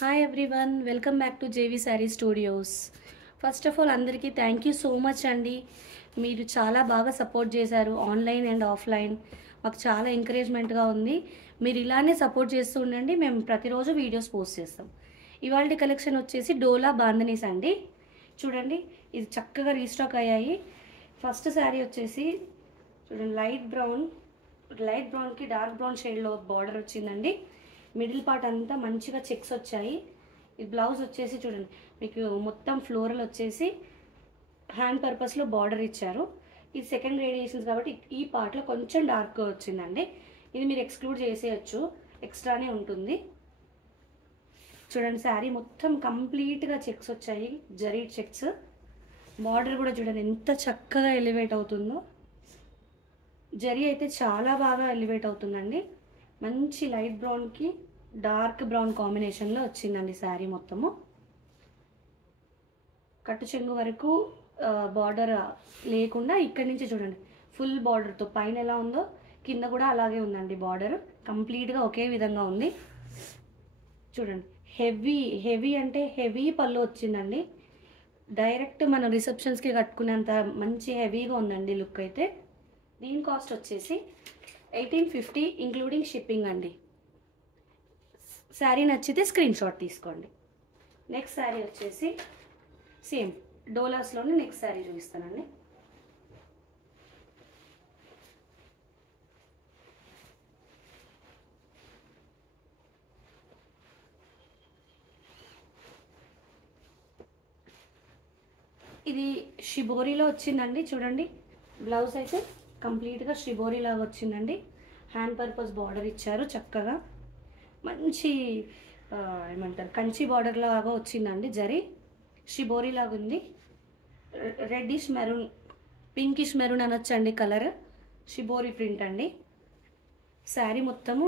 Hi everyone, welcome back to JV sari studios. First of all అందరికీ thank you so much అండి. మీరు చాలా బాగా సపోర్ట్ చేశారు, ఆన్లైన్ అండ్ ఆఫ్లైన్. మాకు చాలా ఎంకరేజ్మెంట్గా ఉంది. మీరు ఇలానే సపోర్ట్ చేస్తూ ఉండండి. మేము ప్రతిరోజు వీడియోస్ పోస్ట్ చేస్తాం. ఇవాళ కలెక్షన్ వచ్చేసి డోలా బాందనీస్ అండి. చూడండి, ఇది చక్కగా రీస్టాక్ అయ్యాయి. ఫస్ట్ శారీ వచ్చేసి చూడండి, లైట్ బ్రౌన్కి డార్క్ బ్రౌన్ షేడ్లో బార్డర్ వచ్చిందండి. మిడిల్ పార్ట్ అంతా మంచిగా చెక్స్ వచ్చాయి. ఈ బ్లౌజ్ వచ్చేసి చూడండి, మీకు మొత్తం ఫ్లోరల్ వచ్చేసి హ్యాండ్ పర్పస్లో బార్డర్ ఇచ్చారు. ఇది సెకండ్ గ్రేడియేషన్స్ కాబట్టి ఈ పార్ట్లో కొంచెం డార్క్గా వచ్చిందండి. ఇది మీరు ఎక్స్క్లూడ్ చేసేయచ్చు, ఎక్స్ట్రానే ఉంటుంది. చూడండి, శారీ మొత్తం కంప్లీట్గా చెక్స్ వచ్చాయి, జరీ చెక్స్. బార్డర్ కూడా చూడండి ఎంత చక్కగా ఎలివేట్ అవుతుందో. జరీ అయితే చాలా బాగా ఎలివేట్ అవుతుందండి. మంచి లైట్ బ్రౌన్కి డార్క్ బ్రౌన్ కాంబినేషన్లో వచ్చిందండి శారీ మొత్తము. కట్టు చెంగు వరకు బార్డర్ లేకుండా ఇక్కడి నుంచి చూడండి ఫుల్ బార్డర్తో పైన ఎలా ఉందో కింద కూడా అలాగే ఉందండి. బార్డర్ కంప్లీట్గా ఒకే విధంగా ఉంది. చూడండి, హెవీ అంటే హెవీ పళ్ళు వచ్చిందండి. డైరెక్ట్ మన రిసెప్షన్స్కి కట్టుకునేంత మంచి హెవీగా ఉందండి లుక్ అయితే. దీని కాస్ట్ వచ్చేసి 1850 ఇంక్లూడింగ్ షిప్పింగ్ అండి. శారీ నచ్చితే స్క్రీన్ షాట్ తీసుకోండి. నెక్స్ట్ శారీ వచ్చేసి సేమ్ డోలాస్లోనే నెక్స్ట్ శారీ చూపిస్తానండి. ఇది షిబోరీలో వచ్చిందండి. చూడండి, బ్లౌజ్ అయితే కంప్లీట్గా షిబోరీ లాగా వచ్చిందండి. హ్యాండ్ పర్పస్ బార్డర్ ఇచ్చారు చక్కగా. మంచి ఏమంటారు, కంచి బార్డర్ లాగా వచ్చిందండి. జరీ షిబోరీ లాగా ఉంది. రెడ్డిష్ మెరూన్, పింకిష్ మెరూన్ అనొచ్చండి కలర్. షిబోరీ ప్రింట్ అండి. శారీ మొత్తము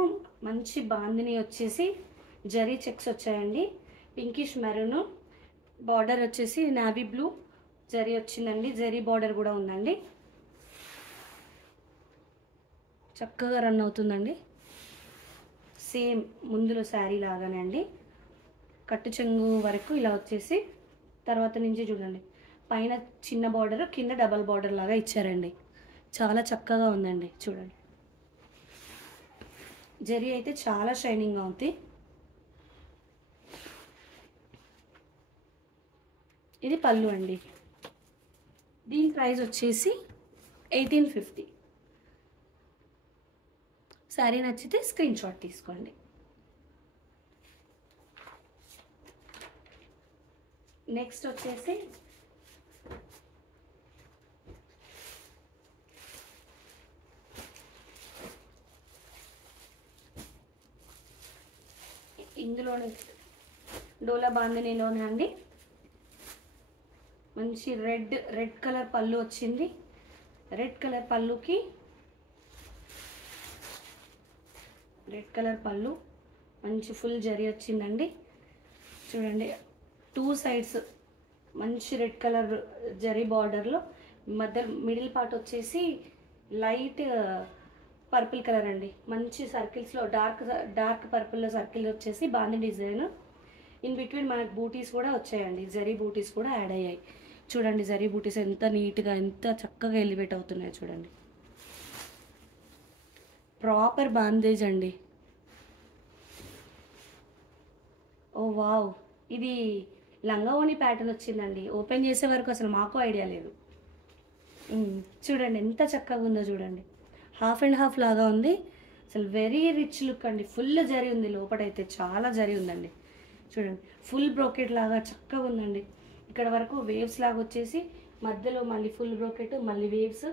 మంచి బాందిని వచ్చేసి జరీ చెక్స్ వచ్చాయండి. పింకిష్ మెరూన్, బార్డర్ వచ్చేసి నావీ బ్లూ జరీ వచ్చిందండి. జరీ బార్డర్ కూడా ఉందండి. చక్కగా రన్ అవుతుందండి. సేమ్ ముందులో శారీ లాగానే అండి. కట్టు చెంగు వరకు ఇలా వచ్చేసి తర్వాత నుంచి చూడండి పైన చిన్న బార్డర్, కింద డబల్ బార్డర్ లాగా ఇచ్చారండి. చాలా చక్కగా ఉందండి. చూడండి, జరీ అయితే చాలా షైనింగ్గా ఉంది. ఇది పళ్ళు అండి. దీని ప్రైస్ వచ్చేసి 1850. శారీ నచ్చితే స్క్రీన్ షాట్ తీసుకోండి. నెక్స్ట్ వచ్చేసి ఇందులోనే డోలా బాందినీలోనే అండి. మంచి రెడ్ కలర్ పళ్ళు వచ్చింది. రెడ్ కలర్ పళ్ళు మంచి ఫుల్ జరీ వచ్చిందండి. చూడండి, టూ సైడ్స్ మంచి రెడ్ కలర్ జరీ బార్డర్లో మిడిల్ పార్ట్ వచ్చేసి లైట్ పర్పుల్ కలర్ అండి. మంచి సర్కిల్స్లో డార్క్ పర్పుల్లో సర్కిల్ వచ్చేసి బాంది డిజైన్. ఇన్ బిట్వీన్ మనకు బూటీస్ కూడా వచ్చాయండి. జరీ బూటీస్ కూడా యాడ్ అయ్యాయి. చూడండి, జరీ బూటీస్ ఎంత నీట్గా ఎంత చక్కగా ఎలివేట్ అవుతున్నాయో చూడండి. ప్రాపర్ బాందేజ్ అండి. ఓ వావ్, ఇది లంగావోణి ప్యాటర్న్ వచ్చిందండి. ఓపెన్ చేసే వరకు అసలు మాకు ఐడియా లేదు. చూడండి ఎంత చక్కగా ఉందో. చూడండి, హాఫ్ అండ్ హాఫ్ లాగా ఉంది. అసలు వెరీ రిచ్ లుక్ అండి. ఫుల్ జరీ ఉంది లోపలైతే, చాలా జరీ ఉందండి. చూడండి, ఫుల్ బ్రోకెట్ లాగా చక్కగా ఉందండి. ఇక్కడ వరకు వేవ్స్ లాగా వచ్చేసి మధ్యలో మళ్ళీ ఫుల్ బ్రోకెట్, మళ్ళీ వేవ్స్,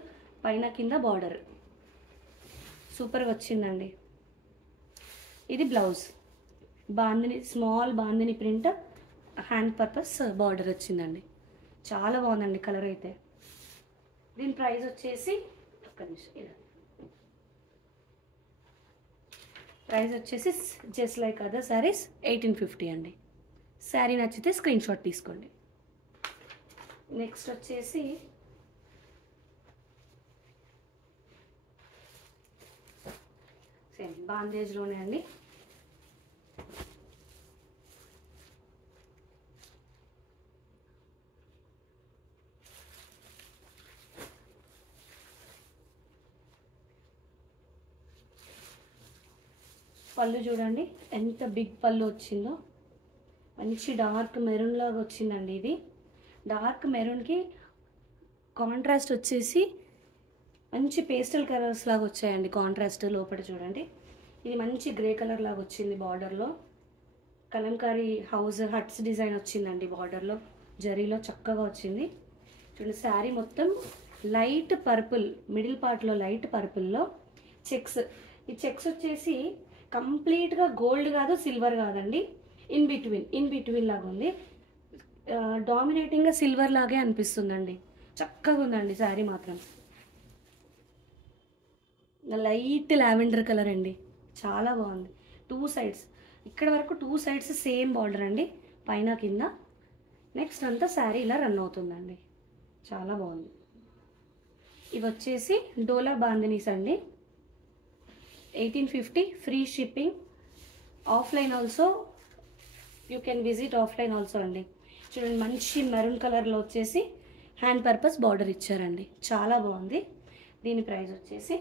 పైన కింద బార్డర్ సూపర్గా వచ్చిందండి. ఇది blouse bandhani, small bandhani print, hand purpose border వచ్చిందండి. చాలా బాగుందండి కలర్ అయితే. దీని ప్రైస్ వచ్చేసి జస్ట్ లైక్ అదర్ శారీస్ 1850 అండి. శారీ నచ్చితే స్క్రీన్ షాట్ తీసుకోండి. నెక్స్ట్ వచ్చేసి సేమ్ బాందేజ్లోనే అండి. పళ్ళు చూడండి ఎంత బిగ్ పళ్ళు వచ్చిందో, మంచి డార్క్ మెరూన్ లాగా వచ్చిందండి. ఇది డార్క్ మెరూన్కి కాంట్రాస్ట్ వచ్చేసి మంచి పేస్టల్ కలర్స్ లాగా వచ్చాయండి. కాంట్రాస్ట్ లోపల చూడండి, ఇది మంచి గ్రే కలర్ లాగా వచ్చింది. బార్డర్లో కలంకారీ హట్స్ డిజైన్ వచ్చిందండి. బార్డర్లో జరీలో చక్కగా వచ్చింది. చూడండి శారీ మొత్తం లైట్ పర్పుల్, మిడిల్ పార్ట్లో లైట్ పర్పుల్లో చెక్స్. ఈ చెక్స్ వచ్చేసి కంప్లీట్గా గోల్డ్ కాదు, సిల్వర్ కాదండి, ఇన్ బిట్వీన్ లాగా ఉంది. డామినేటింగ్గా సిల్వర్ లాగే అనిపిస్తుందండి. చక్కగా ఉందండి శారీ మాత్రం. లైట్ లావెండర్ కలర్ అండి, చాలా బాగుంది. 2 సైడ్స్, ఇక్కడ వరకు 2 సైడ్స్ సేమ్ బార్డర్ అండి, పైన కింద. నెక్స్ట్ అంతా శారీ ఇలా రన్ అవుతుందండి, చాలా బాగుంది. ఇవి వచ్చేసి డోలా బాందినీస్ అండి, 1850, free shipping. Offline also, you can visit offline also అండి. చూడండి మంచి మెరూన్ కలర్లో వచ్చేసి హ్యాండ్ పర్పస్ బార్డర్ ఇచ్చారండి, చాలా బాగుంది. దీని ప్రైస్ వచ్చేసి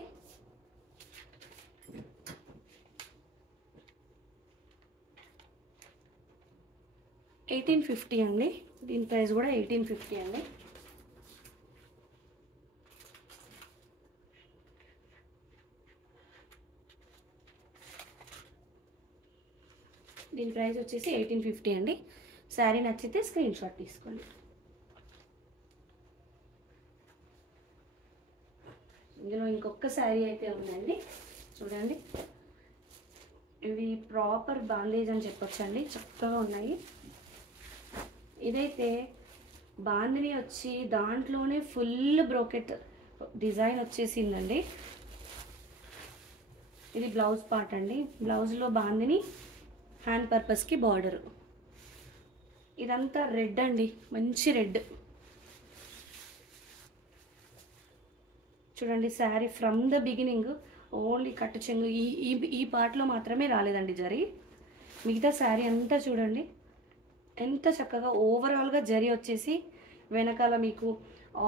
1850 అండి. దీని ప్రైస్ కూడా 1850 అండి. దీని ప్రైస్ వచ్చేసి 1850 అండి. శారీ నచ్చితే స్క్రీన్ షాట్ తీసుకోండి. ఇందులో ఇంకొక శారీ అయితే ఉందండి, చూడండి. ఇవి ప్రాపర్ బాందేజ్ అని చెప్పొచ్చండి, చక్కగా ఉన్నాయి. ఇదైతే బాందిని వచ్చి దాంట్లోనే ఫుల్ బ్రోకెట్ డిజైన్ వచ్చేసిందండి. ఇది బ్లౌజ్ పార్ట్ అండి, బ్లౌజ్లో బాందిని, హ్యాండ్ పర్పస్కి బార్డరు. ఇదంతా రెడ్ అండి, మంచి రెడ్. చూడండి sari from the beginning only కట్టు చెంగు ఈ పార్ట్లో మాత్రమే రాలేదండి జరీ. మిగతా శారీ అంతా చూడండి ఎంత చక్కగా ఓవరాల్గా జరీ వచ్చేసి వెనకాల మీకు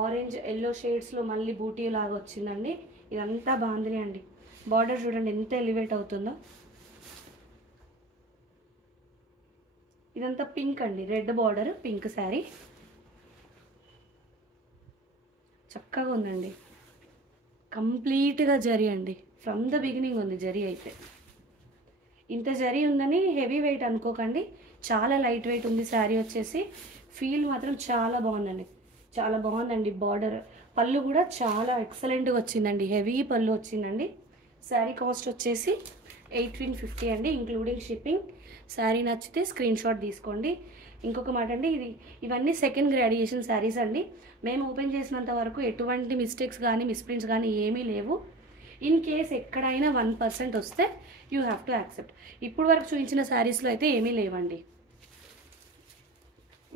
ఆరెంజ్ ఎల్లో షేడ్స్లో మళ్ళీ బూటీ లాగా వచ్చిందండి. ఇదంతా బాగుంది అండి. బార్డర్ చూడండి ఎంత ఎలివేట్ అవుతుందో. ఇదంతా పింక్ అండి, రెడ్ బార్డర్, పింక్ శారీ, చక్కగా ఉందండి. కంప్లీట్గా జరీ అండి, ఫ్రమ్ ద బిగినింగ్ ఉంది జరీ. అయితే ఇంత జరీ ఉందని హెవీ వెయిట్ అనుకోకండి, చాలా లైట్ వెయిట్ ఉంది శారీ వచ్చేసి. ఫీల్ మాత్రం చాలా బాగుందండి, చాలా బాగుందండి. బార్డర్ పళ్ళు కూడా చాలా ఎక్సలెంట్గా వచ్చిందండి, హెవీ పళ్ళు వచ్చిందండి. శారీ కాస్ట్ వచ్చేసి 1850 అండి, ఇంక్లూడింగ్ షిప్పింగ్. శారీ నచ్చితే స్క్రీన్ షాట్ తీసుకోండి. ఇంకొక మాట అండి, ఇవన్నీ సెకండ్ గ్రాడ్యుయేషన్ శారీస్ అండి. మేము ఓపెన్ చేసినంత వరకు ఎటువంటి మిస్టేక్స్ కానీ మిస్ప్రింట్స్ కానీ ఏమీ లేవు. ఇన్ కేస్ ఎక్కడైనా 1% వస్తే యూ హ్యావ్ టు యాక్సెప్ట్. ఇప్పుడు వరకు చూపించిన శారీస్లో అయితే ఏమీ లేవండి.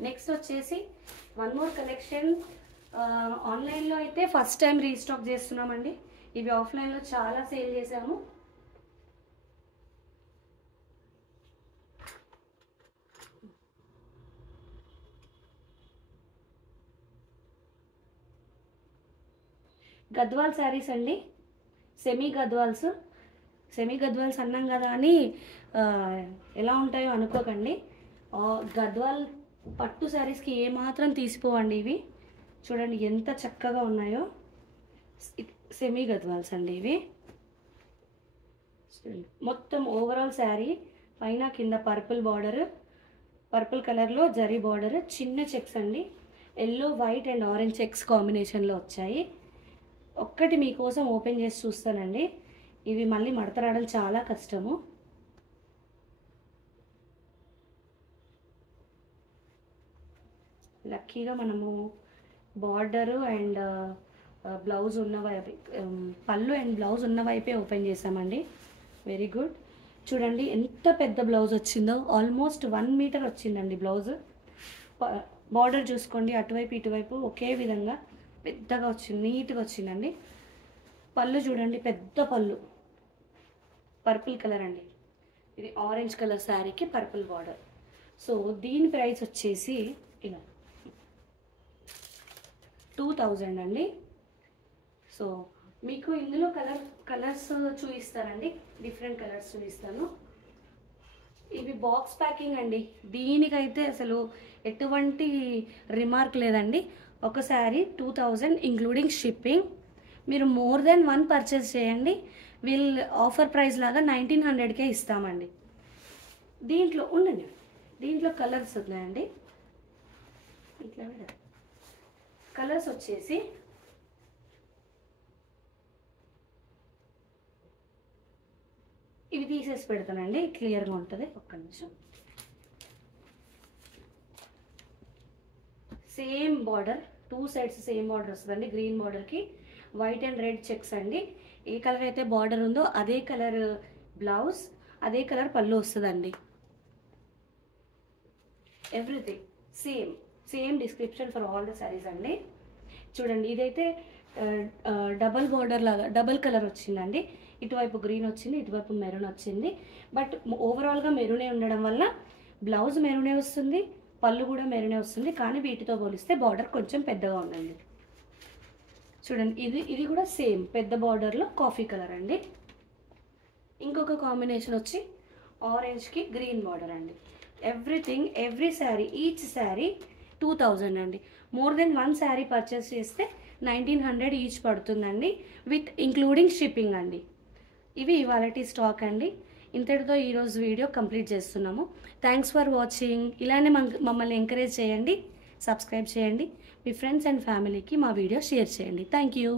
నెక్స్ట్ వచ్చేసి వన్ మోర్ కలెక్షన్. ఆన్లైన్లో అయితే ఫస్ట్ టైం రీస్టాక్ చేస్తున్నామండి. ఇవి ఆఫ్లైన్లో చాలా సేల్ చేసాము. గద్వాల్ శారీస్ అండి, సెమీ గద్వాల్స్ అన్నాం కదా అని ఎలా ఉంటాయో అనుకోకండి. గద్వాల్ పట్టు శారీస్కి ఏమాత్రం తీసిపోవండి ఇవి. చూడండి ఎంత చక్కగా ఉన్నాయో. సెమీ గద్వాల్స్ అండి ఇవి. మొత్తం ఓవరాల్ శారీ పైన కింద పర్పుల్ బార్డర్, పర్పుల్ కలర్లో జరీ బార్డర్, చిన్న చెక్స్ అండి, yellow white and orange checks కాంబినేషన్లో వచ్చాయి. ఒక్కటి మీకోసం ఓపెన్ చేసి చూస్తానండి. ఇవి మళ్ళీ మడత రావడం చాలా కష్టము. లక్కీగా మనము బార్డరు అండ్ బ్లౌజ్ ఉన్న వైపు, పళ్ళు అండ్ బ్లౌజ్ ఉన్న వైపే ఓపెన్ చేసామండి. Very good. చూడండి ఎంత పెద్ద బ్లౌజ్ వచ్చిందో, ఆల్మోస్ట్ 1 మీటర్ వచ్చిందండి బ్లౌజ్. బార్డర్ చూసుకోండి, అటువైపు ఇటువైపు ఒకే విధంగా పెద్దగా వచ్చింది, నీట్గా వచ్చిందండి. పళ్ళు చూడండి, పెద్ద పళ్ళు, పర్పుల్ కలర్ అండి. ఇది ఆరెంజ్ కలర్ శారీకి పర్పుల్ బార్డర్. సో దీని ప్రైస్ వచ్చేసి ఇలా 2000 అండి. సో మీకు ఇందులో కలర్స్ చూపిస్తానండి, డిఫరెంట్ కలర్స్ చూపిస్తాను. ఇవి బాక్స్ ప్యాకింగ్ అండి. దీనికైతే అసలు ఎటువంటి రిమార్క్ లేదండి. ఒక శారీ 2000 ఇంక్లూడింగ్ షిప్పింగ్. మీరు మోర్ దెన్ 1 పర్చేస్ చేయండి, వీళ్ళు ఆఫర్ ప్రైస్ లాగా 1900కే ఇస్తామండి. దీంట్లో ఉండండి, దీంట్లో కలర్స్ ఉన్నాయండి. ఇట్లా కలర్స్ వచ్చేసి ఇవి తీసేసి పెడతానండి, క్లియర్గా ఉంటుంది. ఒక్క నిమిషం. Same border, 2 sides same border వస్తుందండి. గ్రీన్ బార్డర్కి వైట్ అండ్ రెడ్ చెక్స్ అండి. ఏ కలర్ అయితే బార్డర్ ఉందో అదే కలర్ బ్లౌజ్, అదే కలర్ పళ్ళు వస్తుందండి. Everything same description for all the saris అండి. చూడండి, ఇదైతే డబల్ బార్డర్ లాగా డబల్ కలర్ వచ్చిందండి. ఇటువైపు గ్రీన్ వచ్చింది, ఇటువైపు మెరూన్ వచ్చింది. బట్ ఓవరాల్గా మెరూనే ఉండడం వల్ల బ్లౌజ్ మెరూనే వస్తుంది, పళ్ళు కూడా మెరూనే వస్తుంది. కానీ వీటితో పోలిస్తే బార్డర్ కొంచెం పెద్దగా ఉందండి. చూడండి, ఇది కూడా సేమ్ పెద్ద బార్డర్లో కాఫీ కలర్ అండి. ఇంకొక కాంబినేషన్ వచ్చి ఆరెంజ్కి గ్రీన్ బార్డర్ అండి. Everything, every sari, each sari 2000 అండి. మోర్ దెన్ 1 శారీ పర్చేస్ చేస్తే 1900 ఈచ్ పడుతుందండి, విత్ ఇంక్లూడింగ్ షిప్పింగ్ అండి. ఇవి ఇవాళటి స్టాక్ అండి. ఇంతటితో ఈరోజు వీడియో కంప్లీట్ చేస్తున్నాము. Thanks for watching. ఇలానే మమ్మల్ని ఎంకరేజ్ చేయండి, సబ్స్క్రైబ్ చేయండి, మీ ఫ్రెండ్స్ అండ్ ఫ్యామిలీకి మా వీడియో షేర్ చేయండి. Thank you.